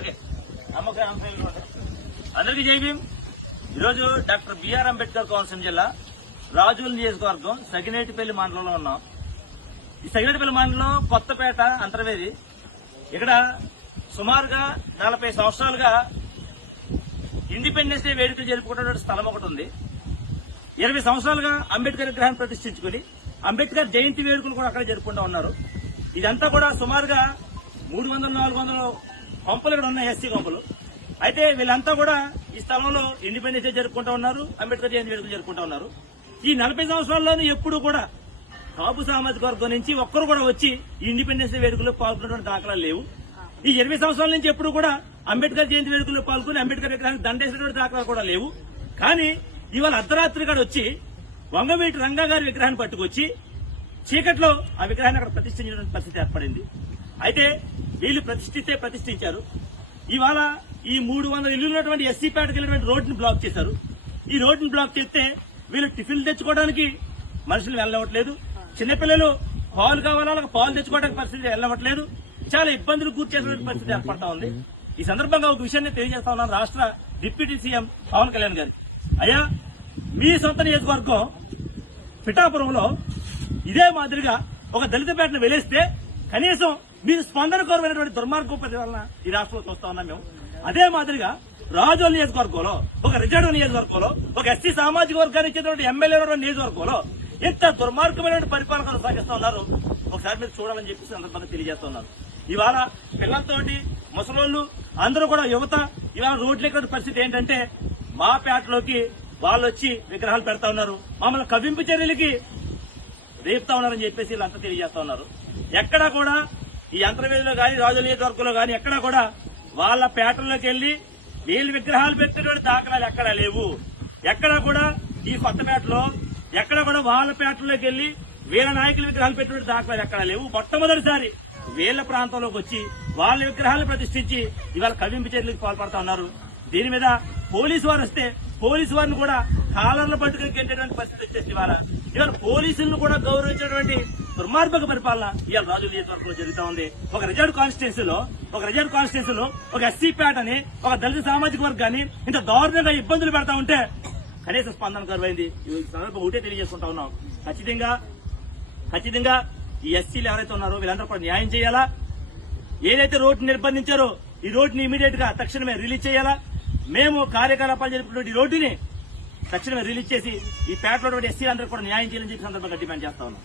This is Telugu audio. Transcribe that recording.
ఓకే అందరికీ జై భీమ్. ఈరోజు డాక్టర్ బిఆర్ అంబేద్కర్ కోనసీమ జిల్లా రాజోలు నియోజకవర్గం సగినేటిపల్లి మండలంలో ఉన్నాం. ఈ సగినేటిపల్లి మండలం కొత్తపేట అంతర్వేది. ఇక్కడ సుమారుగా 40 సంవత్సరాలుగా ఇండిపెండెన్స్ డే వేడుకలు జరుపుకునే స్థలం ఒకటి ఉంది. 20 సంవత్సరాలుగా అంబేద్కర్ విగ్రహాన్ని ప్రతిష్ఠించుకుని అంబేద్కర్ జయంతి వేడుకలు కూడా అక్కడ జరుపుకుంటూ ఉన్నారు. ఇదంతా కూడా సుమారుగా 300-400 కొంపలు ఇక్కడ ఉన్నాయి, ఎస్సీ కొంపలు. అయితే వీళ్ళంతా కూడా ఈ స్థలంలో ఇండిపెండెన్స్ డే జరుపుకుంటూ ఉన్నారు, అంబేద్కర్ జయంతి వేడుకలు జరుపుకుంటూ ఉన్నారు. ఈ 40 సంవత్సరాల్లోనూ ఎప్పుడు కూడా కాపు సామాజిక వర్గం నుంచి ఒక్కరు కూడా వచ్చి ఈ ఇండిపెండెన్స్ డే వేడుకల్లో పాల్గొన్నటువంటి దాఖలాలు లేవు. ఈ 20 సంవత్సరాల నుంచి ఎప్పుడు కూడా అంబేద్కర్ జయంతి వేడుకల్లో పాల్గొని అంబేద్కర్ విగ్రహానికి దండేసినటువంటి దాఖలాలు కూడా లేవు. కానీ ఇవాళ అర్ధరాత్రి గారు వచ్చి వంగవీటి రంగా గారి విగ్రహాన్ని పట్టుకొచ్చి చీకట్లో ఆ విగ్రహాన్ని అక్కడ ప్రతిష్ఠించినటువంటి పరిస్థితి ఏర్పడింది. అయితే వీళ్ళు ప్రతిష్ఠించారు. ఇవాళ ఈ 300 ఇల్లు ఉన్నటువంటి ఎస్సీ పేటకి వెళ్ళినటువంటి రోడ్డును బ్లాక్ చేశారు. ఈ రోడ్డును బ్లాక్ చేస్తే వీళ్ళు టిఫిన్లు తెచ్చుకోవడానికి మనుషులు వెళ్ళవట్లేదు. చిన్నపిల్లలు పాలు కావాలా, పాలు తెచ్చుకోవడానికి పరిస్థితి వెళ్ళవట్లేదు. చాలా ఇబ్బందులు గురి చేసిన పరిస్థితి ఏర్పడతా ఉంది. ఈ సందర్భంగా ఒక విషయాన్ని తెలియజేస్తా ఉన్నాను రాష్ట్ర డిప్యూటీ సీఎం పవన్ కళ్యాణ్ గారికి. అయ్యా, మీ సొంత నియోజకవర్గం పిఠాపురంలో ఇదే మాదిరిగా ఒక దళిత పేటను వెలిస్తే కనీసం మీరు స్పందన కోరమైనటువంటి దుర్మార్గం వలన ఈ రాష్ట్రంలో చూస్తా ఉన్నాం మేము. అదే మాదిరిగా రాజోల్ నియోజకవర్గంలో, ఒక రిజర్వ్ నియోజకవర్గంలో, ఒక ఎస్సీ సామాజిక వర్గానికి చెందిన ఎమ్మెల్యే నియోజకవర్గంలో ఎంత దుర్మార్గమైన పరిపాలన కొనసాగిస్తా ఉన్నారు ఒకసారి మీరు చూడాలని చెప్పి సందర్భంగా తెలియజేస్తా ఉన్నారు. ఇవాళ పిల్లలతోటి ముసలోళ్ళు అందరూ కూడా యువత ఇవాళ రోడ్లెక్కడ పరిస్థితి ఏంటంటే మా పేటలోకి వాళ్ళు వచ్చి విగ్రహాలు పెడతా ఉన్నారు, మమ్మల్ని కవ్వింపు చర్యలకి రేపుతా ఉన్నారని చెప్పేసి వీళ్ళంతా తెలియజేస్తా ఉన్నారు. ఎక్కడా కూడా ఈ అంతర్వేదిలో గాని రాజోల్ నియోజకవర్గంలో గాని ఎక్కడా కూడా వాళ్ళ పేటల్లోకి వెళ్లి వీళ్ళు విగ్రహాలు పెట్టినటువంటి దాఖలాలు ఎక్కడా లేవు. ఎక్కడా కూడా ఈ కొత్తపేటలో ఎక్కడ కూడా వాళ్ళ పేటల్లోకి వెళ్లి వీళ్ళ నాయకుల విగ్రహాలు పెట్టినటువంటి దాఖలాలు ఎక్కడా లేవు. మొట్టమొదటిసారి వీళ్ళ ప్రాంతంలోకి వచ్చి వాళ్ళ విగ్రహాలను ప్రతిష్ఠించి ఇవాళ కవ్వింపు చర్యలకు పాల్పడతా ఉన్నారు. దీని మీద పోలీసు వారు వస్తే పోలీసు వారిని కూడా కాలర్ల పట్టుకుని గెంటేటువంటి పరిస్థితి వచ్చేసి ఇవాళ పోలీసులను కూడా గౌరవించేటువంటి దుర్మార్గక పరిపాలన ఇవాళ రాజోల్ నియోజకవర్గంలో జరుగుతూ ఉంది. ఒక రిజర్వ్ కాన్స్టిట్యున్సీలో ఒక ఎస్సీ పేటని, ఒక దళిత సామాజిక వర్గాన్ని ఇంత దారుణంగా ఇబ్బందులు పెడతా ఉంటే కనీస స్పందన కరువైంది. ఈ సందర్భం ఒకటే తెలియజేసుకుంటా ఉన్నాం. ఖచ్చితంగా ఈ ఎస్సీలు ఎవరైతే ఉన్నారో వీళ్ళందరూ కూడా న్యాయం చేయాలా. ఏదైతే రోడ్డు నిర్బంధించారో ఈ రోడ్డుని ఇమీడియట్ గా తక్షణమే రిలీజ్ చేయాలా. మేము కార్యకలాపాలు జరుపుకున్న ఈ రోడ్డుని తక్షణమే రిలీజ్ చేసి ఈ పేటలో ఎస్సీలందరూ కూడా న్యాయం చేయాలని చెప్పి సందర్భంగా డిమాండ్ చేస్తా ఉన్నాం.